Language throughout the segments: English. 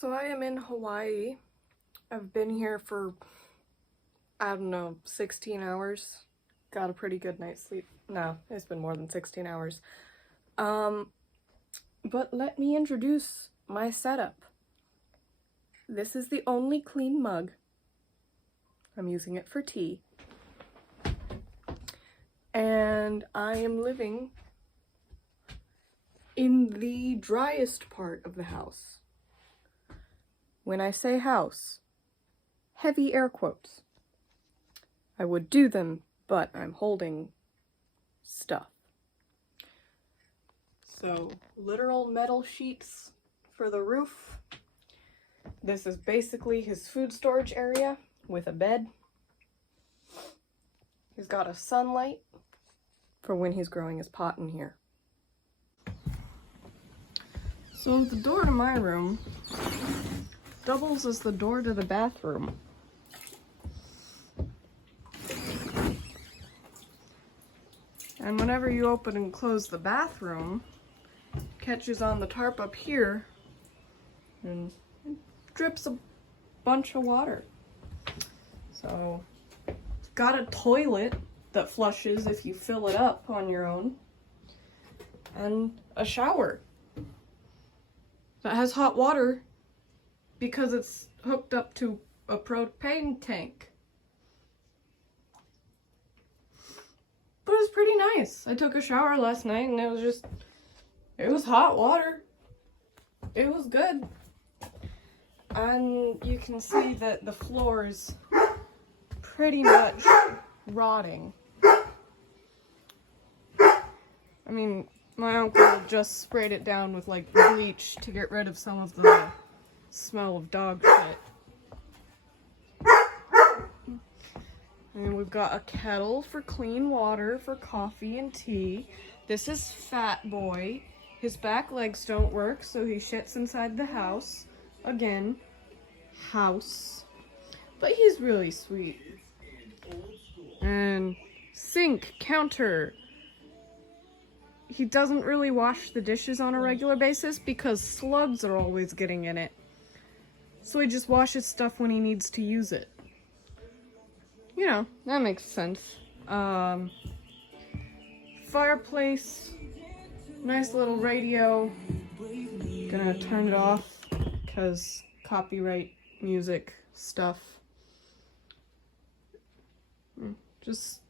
So I am in Hawaii. I've been here for, I don't know, 16 hours. Got a pretty good night's sleep. No, it's been more than 16 hours. But let me introduce my setup. This is the only clean mug. I'm using it for tea. And I am living in the driest part of the house. When I say house, heavy air quotes. I would do them, but I'm holding stuff. So, literal metal sheets for the roof. This is basically his food storage area with a bed. He's got a sunlight for when he's growing his pot in here. So the door to my room doubles as the door to the bathroom. And whenever you open and close the bathroom, it catches on the tarp up here and drips a bunch of water. So, got a toilet that flushes if you fill it up on your own, and a shower that has hot water because it's hooked up to a propane tank. But it's pretty nice. I took a shower last night and it was hot water. It was good. And you can see that the floor is pretty much rotting. I mean, my uncle just sprayed it down with like bleach to get rid of some of the smell of dog shit. And we've got a kettle for clean water for coffee and tea. This is Fat Boy. His back legs don't work, so he shits inside the house. Again, house. But he's really sweet. And sink, counter. He doesn't really wash the dishes on a regular basis because slugs are always getting in it. So he just washes stuff when he needs to use it. You know, that makes sense. Fireplace. Nice little radio. Gonna turn it off because copyright music stuff. Just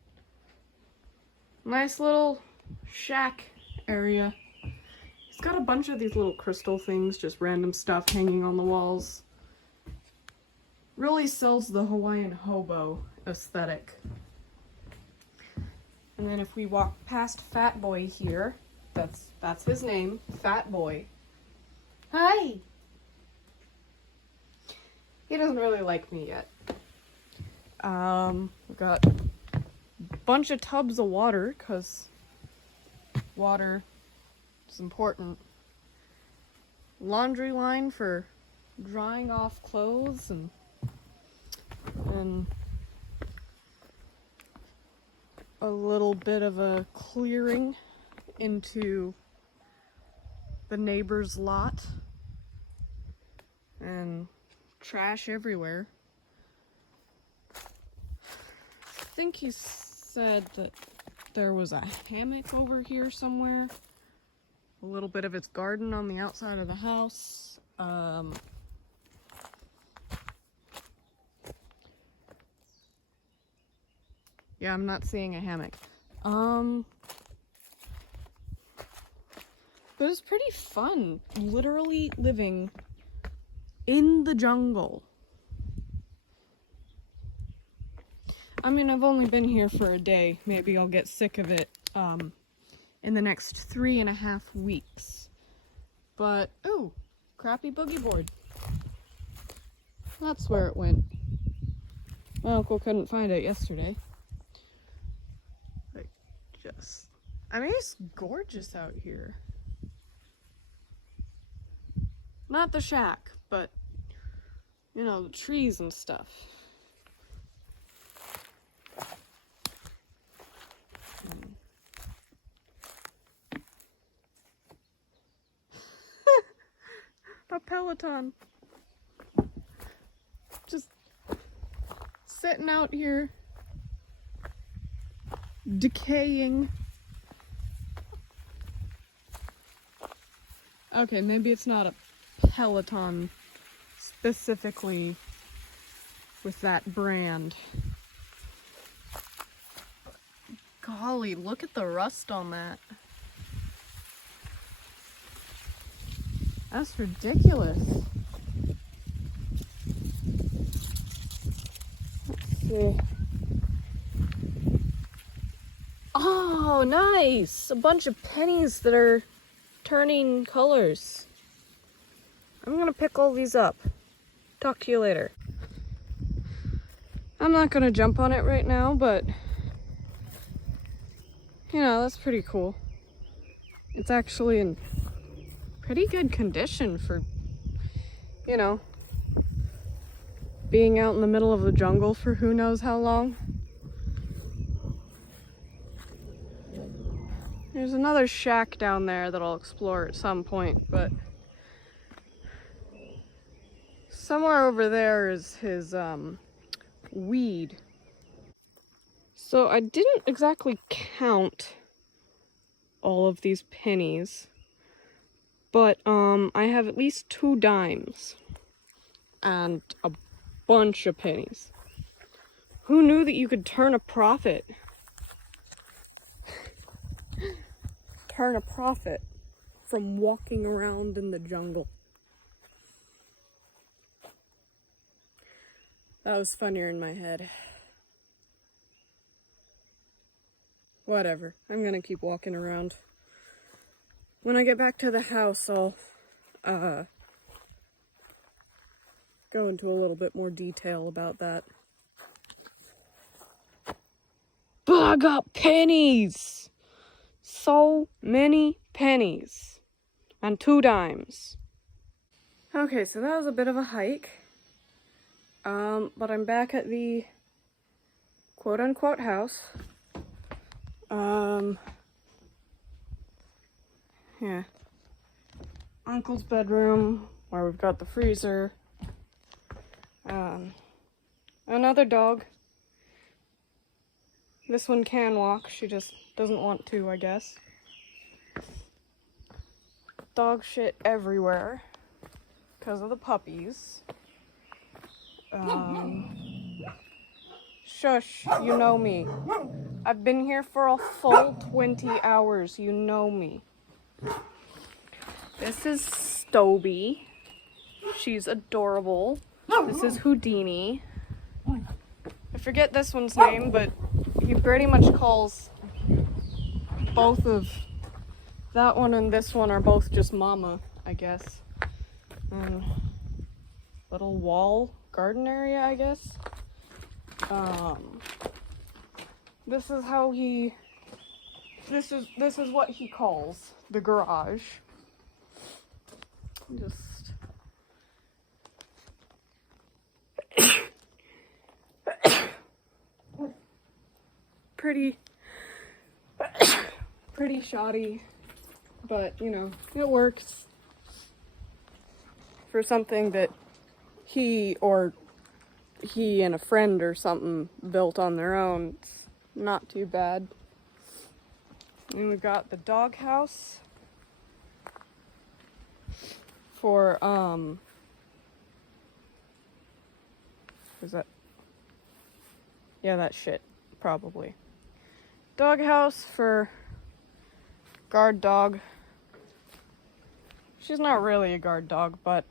nice little shack area. He's got a bunch of these little crystal things, just random stuff hanging on the walls. Really sells the Hawaiian Hobo aesthetic. And then if we walk past Fat Boy here, that's his name, Fat Boy. Hi! He doesn't really like me yet. We've got a bunch of tubs of water, because water is important. Laundry line for drying off clothes and a little bit of a clearing into the neighbor's lot and trash everywhere. I think he said that there was a hammock over here somewhere. A little bit of its garden on the outside of the house. Yeah, I'm not seeing a hammock. But it's pretty fun, literally living in the jungle. I mean, I've only been here for a day. Maybe I'll get sick of it, in the next 3.5 weeks. But, ooh, crappy boogie board. That's where it went. My uncle couldn't find it yesterday. I mean, it's gorgeous out here. Not the shack, but, you know, the trees and stuff. A Peloton. sitting out here, decaying. Okay, maybe it's not a Peloton specifically with that brand. Golly, look at the rust on that. That's ridiculous. Let's see. Oh, nice! A bunch of pennies that are turning colors. I'm gonna pick all these up. Talk to you later. I'm not gonna jump on it right now, but you know, that's pretty cool. It's actually in pretty good condition for, you know, being out in the middle of the jungle for who knows how long. There's another shack down there that I'll explore at some point, but somewhere over there is his weed. So I didn't exactly count all of these pennies, but I have at least 2 dimes and a bunch of pennies. Who knew that you could turn a profit? Turn a profit from walking around in the jungle. That was funnier in my head. Whatever, I'm gonna keep walking around. When I get back to the house, I'll go into a little bit more detail about that. But I got pennies! So many pennies. And 2 dimes. Okay, so that was a bit of a hike. But I'm back at the quote-unquote house. Yeah. Uncle's bedroom, where we've got the freezer. Another dog. This one can walk, she just doesn't want to, I guess. Dog shit everywhere because of the puppies. Shush, you know me. I've been here for a full 20 hours, you know me. This is Stoby. She's adorable. This is Houdini. I forget this one's name, but he pretty much calls both of that one and this one are both just mama, I guess. Little wall garden area, I guess. This is how he, this is what he calls the garage. Just pretty shoddy, but you know, it works for something that he and a friend or something built on their own. It's not too bad. And we've got the dog house for is that, yeah, that shit probably. Dog house for guard dog. She's not really a guard dog, but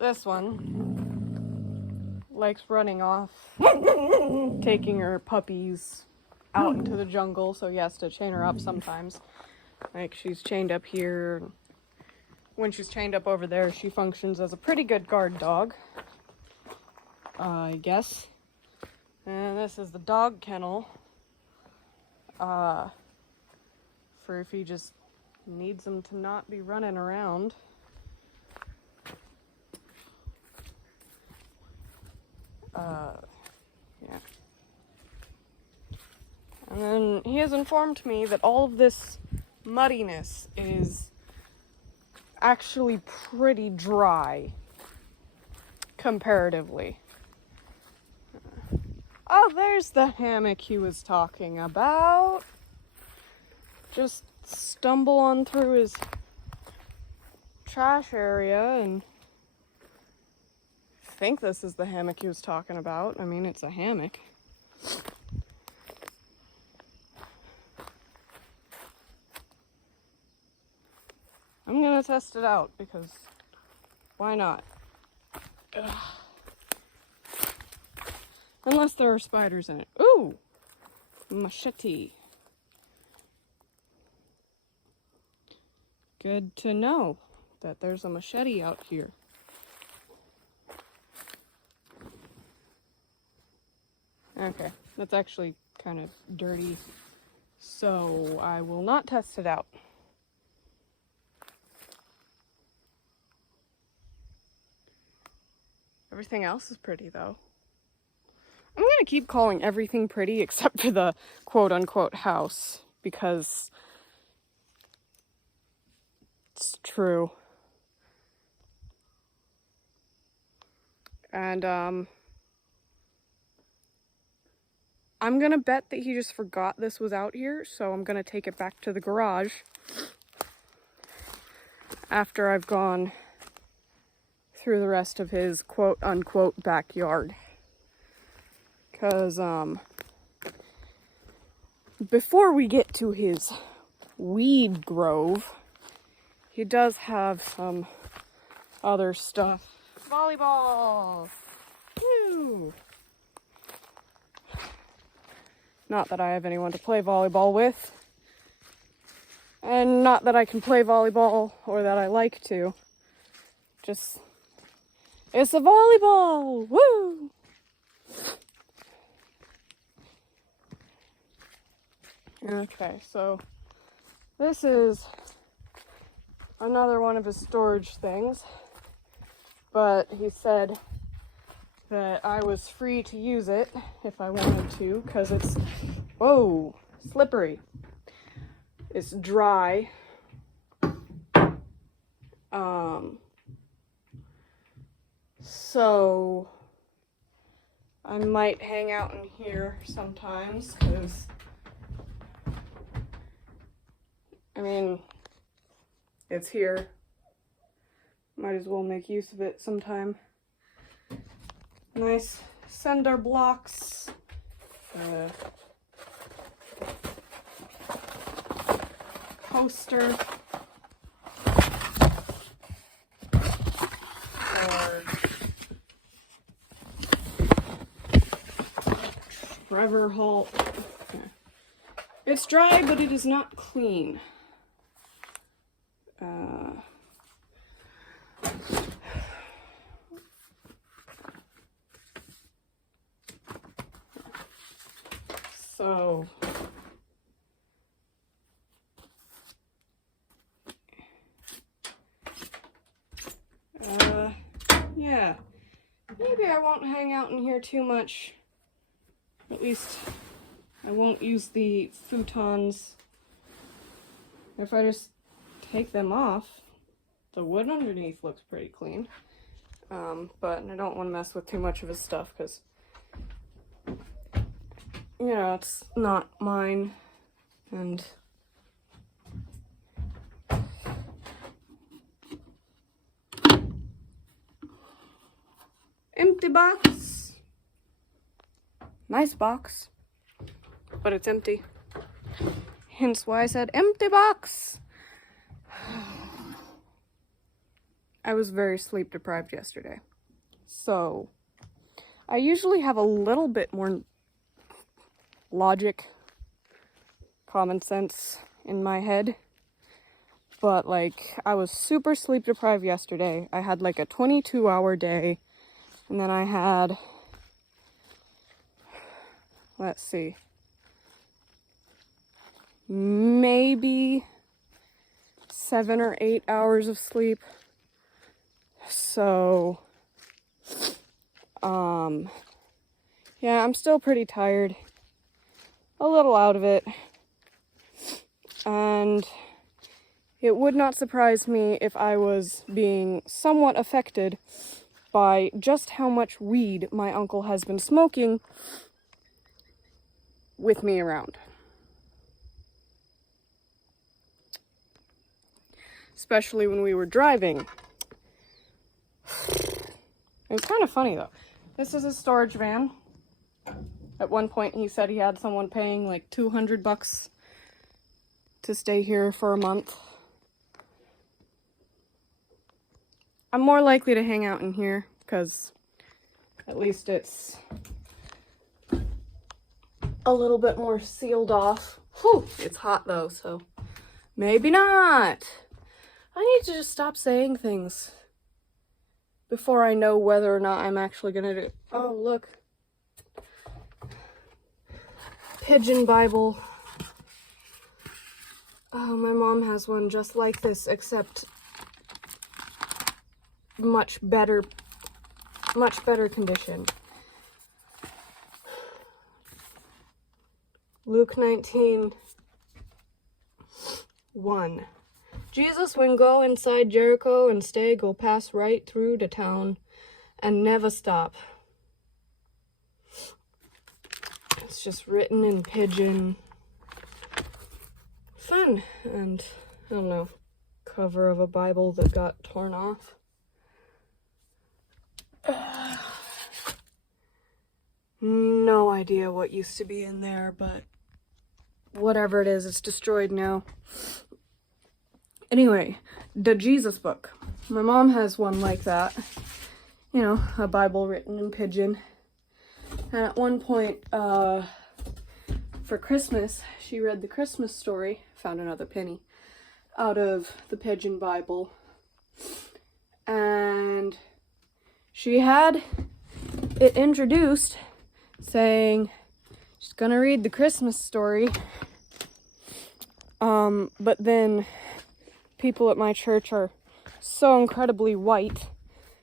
this one likes running off, taking her puppies out into the jungle, so he has to chain her up sometimes. Like, she's chained up here. When she's chained up over there, she functions as a pretty good guard dog, I guess. And this is the dog kennel, for if he just needs them to not be running around. Yeah. And then he has informed me that all of this muddiness is actually pretty dry comparatively. Oh, there's the hammock he was talking about. Just stumble on through his trash area and think this is the hammock he was talking about. I mean, it's a hammock. I'm gonna test it out because why not? Ugh. Unless there are spiders in it. Ooh! Machete. Good to know that there's a machete out here. Okay, that's actually kind of dirty, so I will not test it out. Everything else is pretty, though. I'm gonna keep calling everything pretty except for the quote-unquote house, because it's true. And, I'm gonna bet that he just forgot this was out here, so I'm gonna take it back to the garage after I've gone through the rest of his quote-unquote backyard. Because, before we get to his weed grove, he does have some other stuff. Volleyball! Woo! Not that I have anyone to play volleyball with. And not that I can play volleyball or that I like to. Just, it's a volleyball! Woo! Okay, so this is another one of his storage things. But he said that I was free to use it if I wanted to, because it's, whoa, slippery. It's dry. So I might hang out in here sometimes, because, I mean, it's here. Might as well make use of it sometime. Nice cinder blocks. Coaster. Or Trevor Hall. Okay. It's dry, but it is not clean. So yeah, maybe I won't hang out in here too much. At least I won't use the futons. If I just take them off, the wood underneath looks pretty clean. But I don't want to mess with too much of his stuff because, you know, it's not mine. And empty box. Nice box, but it's empty. Hence why I said empty box. I was very sleep deprived yesterday. So I usually have a little bit more logic, common sense in my head. But like, I was super sleep deprived yesterday. I had like a 22-hour day. And then I had, let's see, maybe 7 or 8 hours of sleep. So, yeah, I'm still pretty tired, a little out of it. And it would not surprise me if I was being somewhat affected by just how much weed my uncle has been smoking with me around. Especially when we were driving. It was kind of funny though. This is a storage van. At one point he said he had someone paying like $200 to stay here for a month. I'm more likely to hang out in here because at least it's a little bit more sealed off. Whew, it's hot though, so maybe not. I need to just stop saying things before I know whether or not I'm actually gonna do it. Oh, look. Pigeon Bible. Oh, my mom has one just like this, except much better condition. Luke 19:1. Jesus, when go inside Jericho and stay, go pass right through the town and never stop. It's just written in pigeon. Fun. And, I don't know, cover of a Bible that got torn off. No idea what used to be in there, but whatever it is, it's destroyed now. Anyway, the Jesus book. My mom has one like that. You know, a Bible written in pigeon. And at one point, for Christmas, she read the Christmas story, found another penny, out of the Pigeon Bible. And she had it introduced saying she's gonna read the Christmas story. But then people at my church are so incredibly white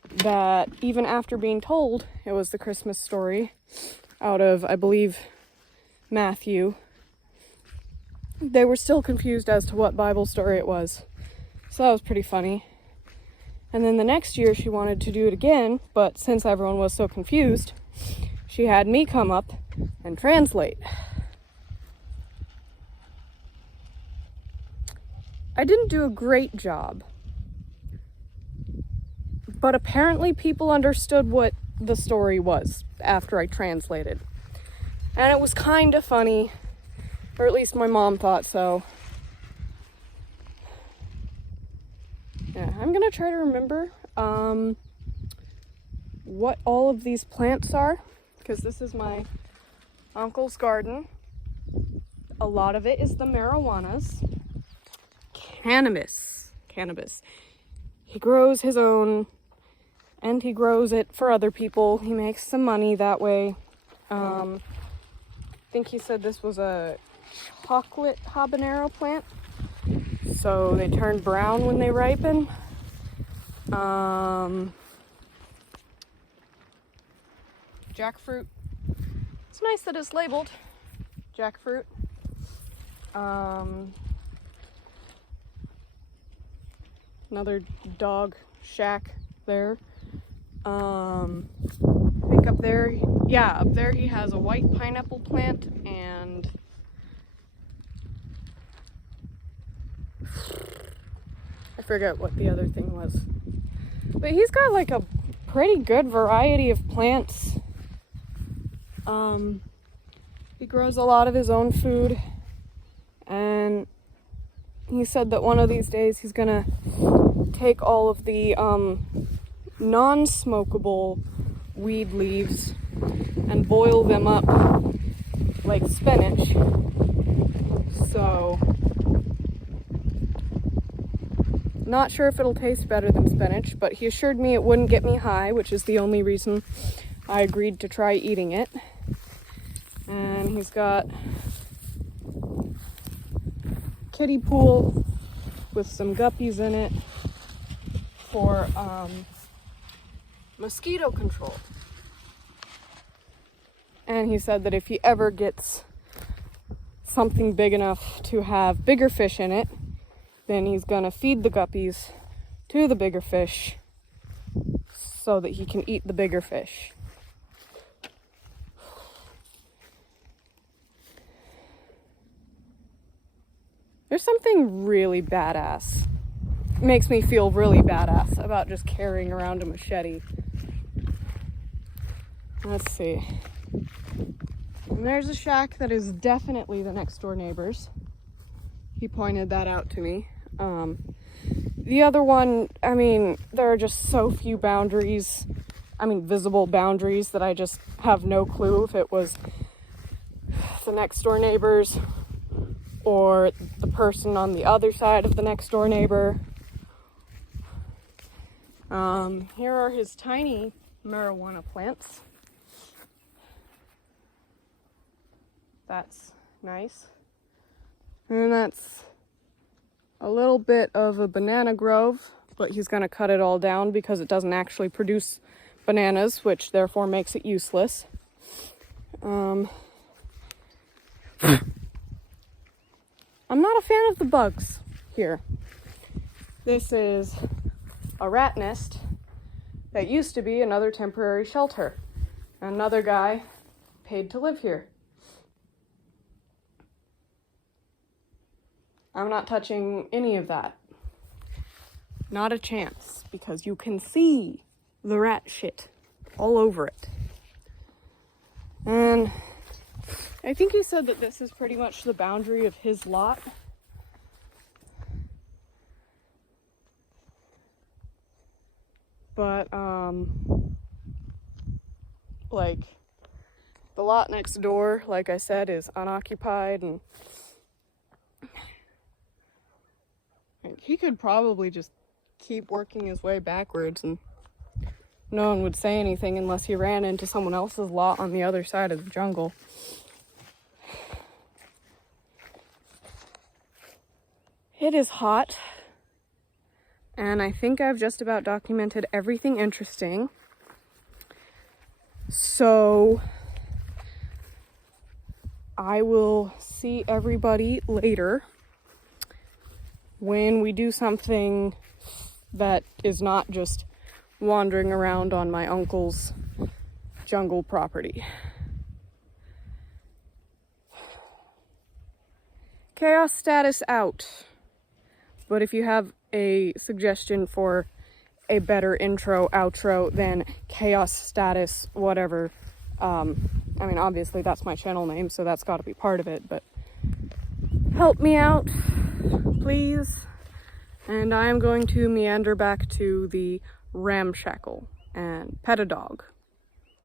that even after being told it was the Christmas story out of, I believe, Matthew, they were still confused as to what Bible story it was. So that was pretty funny. And then the next year she wanted to do it again, but since everyone was so confused, she had me come up and translate. I didn't do a great job, but apparently people understood what the story was after I translated. And it was kind of funny, or at least my mom thought so. Yeah, I'm gonna try to remember what all of these plants are, because this is my uncle's garden. A lot of it is the marijuanas. Cannabis. He grows his own, and he grows it for other people. He makes some money that way. I think he said this was a chocolate habanero plant, so they turn brown when they ripen. Jackfruit. It's nice that it's labeled jackfruit. Another dog shack there. I think up there he has a white pineapple plant, and I forget what the other thing was. But he's got like a pretty good variety of plants. He grows a lot of his own food, and he said that one of these days he's gonna take all of the non-smokable weed leaves and boil them up like spinach. So, not sure if it'll taste better than spinach, but he assured me it wouldn't get me high, which is the only reason I agreed to try eating it. And he's got kiddie pool with some guppies in it for mosquito control. And he said that if he ever gets something big enough to have bigger fish in it, then he's gonna feed the guppies to the bigger fish so that he can eat the bigger fish. There's something really badass. It makes me feel really badass about just carrying around a machete. Let's see. And there's a shack that is definitely the next door neighbor's. He pointed that out to me. The other one, I mean, there are just so few boundaries, visible boundaries, that I just have no clue if it was the next door neighbor's or the person on the other side of the next door neighbor. Here are his tiny marijuana plants. That's nice. And that's a little bit of a banana grove, but he's going to cut it all down because it doesn't actually produce bananas, which therefore makes it useless. I'm not a fan of the bugs here. This is a rat nest that used to be another temporary shelter. Another guy paid to live here. I'm not touching any of that. Not a chance, because you can see the rat shit all over it. And I think he said that this is pretty much the boundary of his lot. But, like, the lot next door, like I said, is unoccupied, and he could probably just keep working his way backwards and no one would say anything unless he ran into someone else's lot on the other side of the jungle. It is hot, and I think I've just about documented everything interesting. So I will see everybody later when we do something that is not just wandering around on my uncle's jungle property. Chaos status out. But if you have a suggestion for a better intro, outro than chaos status, whatever, obviously that's my channel name, so that's got to be part of it, but help me out, please. And I am going to meander back to the ramshackle and pet a dog.